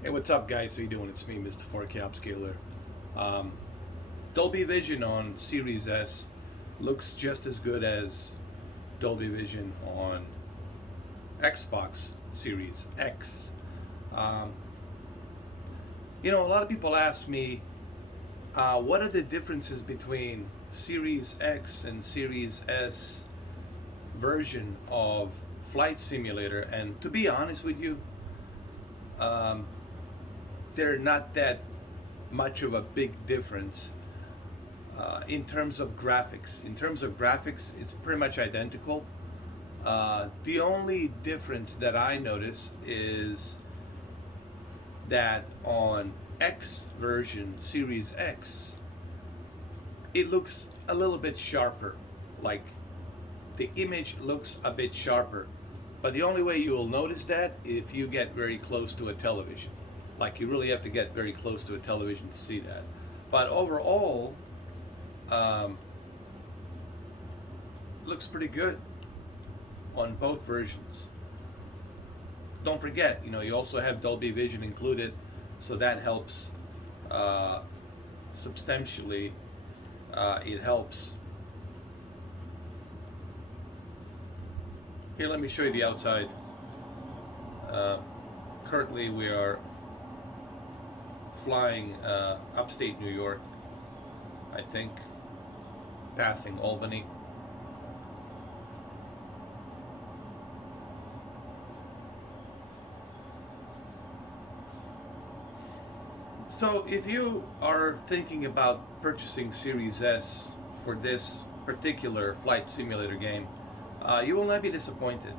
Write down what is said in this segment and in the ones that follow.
Hey, what's up, guys? How you doing? It's me, Mr. 4K Upscaler. Um, Dolby Vision on Series S looks just as good as Dolby Vision on Xbox Series X. Um, a lot of people ask me, what are the differences between Series X and Series S version of Flight Simulator? And to be honest with you, um, they're not that much of a big difference in terms of graphics. In terms of graphics, it's pretty much identical. The only difference that I notice is that on X version, Series X, it looks a little bit sharper. Like the image looks a bit sharper. But the only way you will notice that if you get very close to a television. Like you really have to get very close to a television to see that. But overall, um, looks pretty good on both versions. Don't forget, you also have Dolby Vision included, so that helps uh, substantially. It helps. Here, let me show you the outside. Uh, Currently, we are flying upstate New York, I think, passing Albany. So, if you are thinking about purchasing Series S for this particular flight simulator game, you will not be disappointed.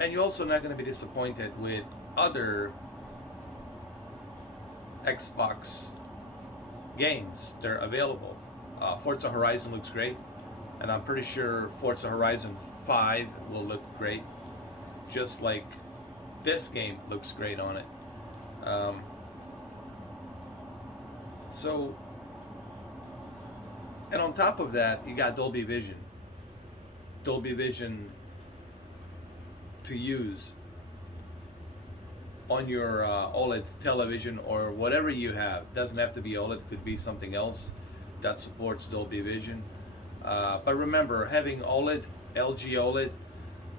And you're also not going to be disappointed with other Xbox games that are available. Forza Horizon looks great, and I'm pretty sure Forza Horizon 5 will look great, just like this game looks great on it. Um, so, and on top of that, you got Dolby Vision. Dolby Vision to use on your OLED television or whatever you have. Doesn't have to be OLED, could be something else that supports Dolby Vision. But remember, having OLED, LG OLED,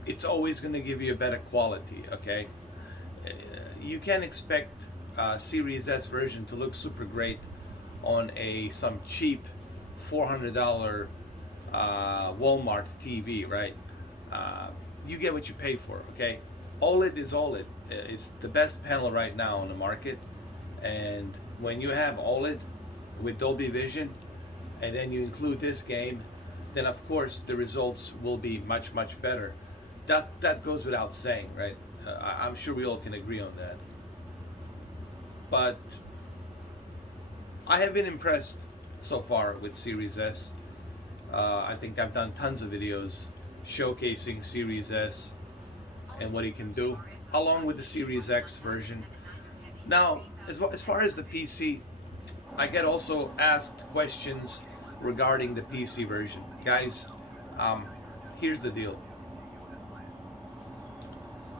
it's always going to give you a better quality. Okay, you can't expect Series S version to look super great on some cheap $400 Walmart TV, right? Uh, you get what you pay for. Okay, OLED is OLED. It's the best panel right now on the market, and when you have OLED with Dolby Vision, and then you include this game, then of course the results will be much much better. That goes without saying, right? I'm sure we all can agree on that. But I have been impressed so far with Series S. I think I've done tons of videos showcasing Series S and what it can do, along with the Series X version. Now, as far as the PC, I get also asked questions regarding the PC version. Guys, um, here's the deal.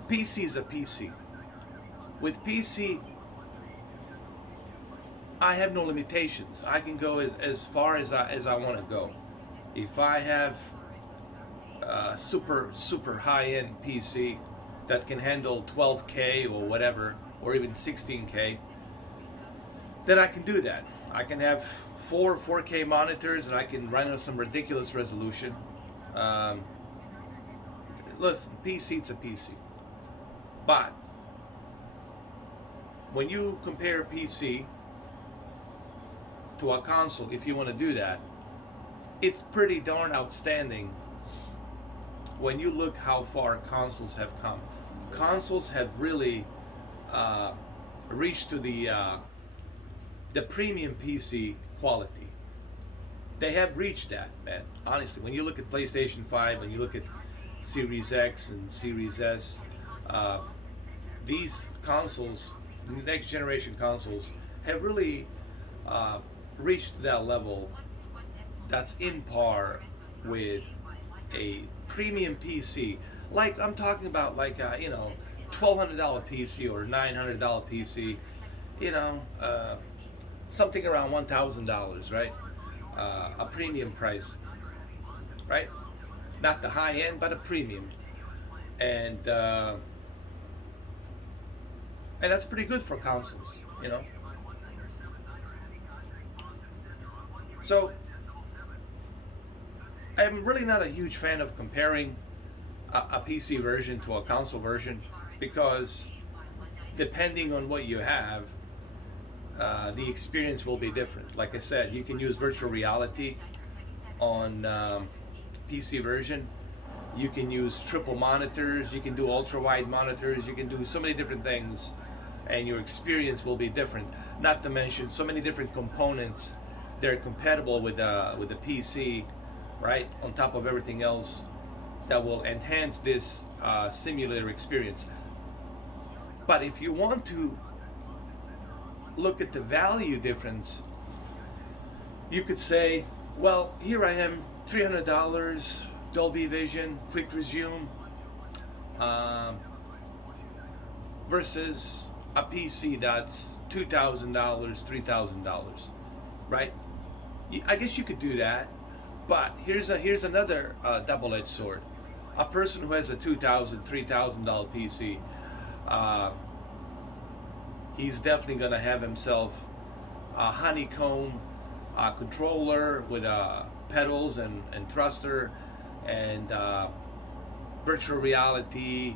PC is a PC. With PC, I have no limitations. I can go as far as I want to go. If I have a super high end PC that can handle 12K or whatever, or even 16K, then I can do that. I can have four 4K monitors and I can run on some ridiculous resolution. Um, Listen, PC it's a PC. But when you compare PC to a console, if you want to do that, it's pretty darn outstanding when you look how far consoles have come. Consoles have really uh, reached to the premium PC quality. They have reached that, man. Honestly, when you look at PlayStation 5, when you look at Series X and Series S, uh, these consoles, next generation consoles, have really uh, reached that level that's in par with a premium PC. Like I'm talking about, like $1,200 PC or $900 PC, you know, something around $1,000, right? A premium price, right? Not the high end, but a premium, and that's pretty good for consoles, you know. So I'm really not a huge fan of comparing a PC version to a console version because depending on what you have, the experience will be different. Like I said, you can use virtual reality on PC version. You can use triple monitors. You can do ultra wide monitors. You can do so many different things, and your experience will be different. Not to mention so many different components that are compatible with the PC, right? On top of everything else, that will enhance this simulator experience. But if you want to look at the value difference, you could say, well, here I am, $300, Dolby Vision, quick resume, versus a PC that's $2,000, $3,000, right? I guess you could do that, but here's another double-edged sword. A person who has a $2,000, $3,000 PC, he's definitely gonna have himself a honeycomb controller with pedals and thruster and virtual reality,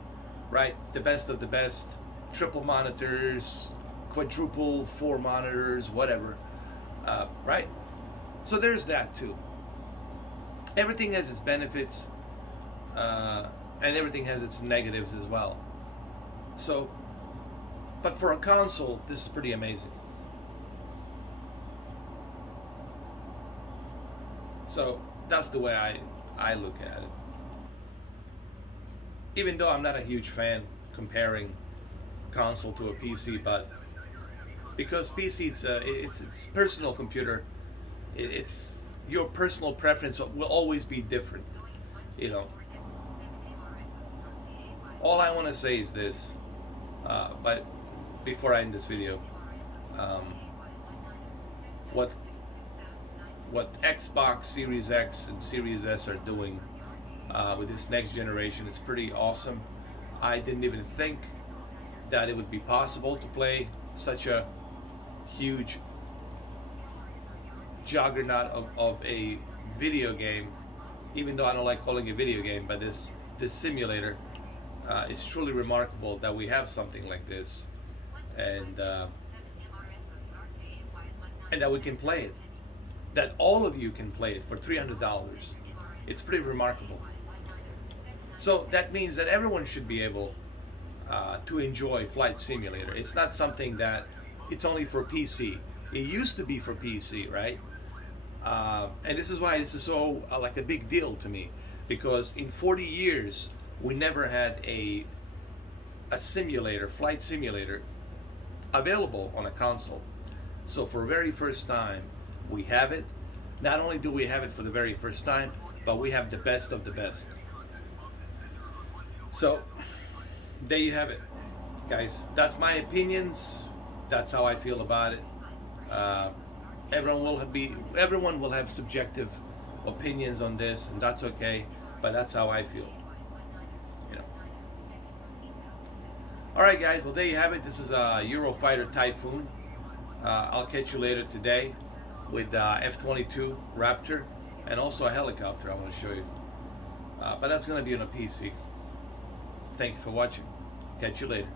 right? The best of the best, triple monitors, quadruple 4 monitors, whatever, right? So there's that too. Everything has its benefits, and everything has its negatives as well. So, but for a console, this is pretty amazing. So that's the way I look at it. Even though I'm not a huge fan comparing console to a PC, but because PC it's personal computer, it's your personal preference will always be different, you know. All I want to say is this, but before I end this video, um, what Xbox Series X and Series S are doing with this next generation is pretty awesome. I didn't even think that it would be possible to play such a huge juggernaut of a video game, even though I don't like calling it a video game, but this simulator is truly remarkable that we have something like this, and that we can play it, that all of you can play it for $300. It's pretty remarkable. So that means that everyone should be able to enjoy Flight Simulator. It's not something that it's only for PC. It used to be for PC, right? And this is why this is so like a big deal to me, because in 40 years we never had a simulator, flight simulator, available on a console. So for the very first time, we have it. Not only do we have it for the very first time, but we have the best of the best. So there you have it, guys. That's my opinions. That's how I feel about it. Everyone will have subjective opinions on this, and that's okay. But that's how I feel. You know. All right, guys. Well, there you have it. This is a Eurofighter Typhoon. I'll catch you later today with F-22 Raptor and also a helicopter I want to show you. But that's going to be on a PC. Thank you for watching. Catch you later.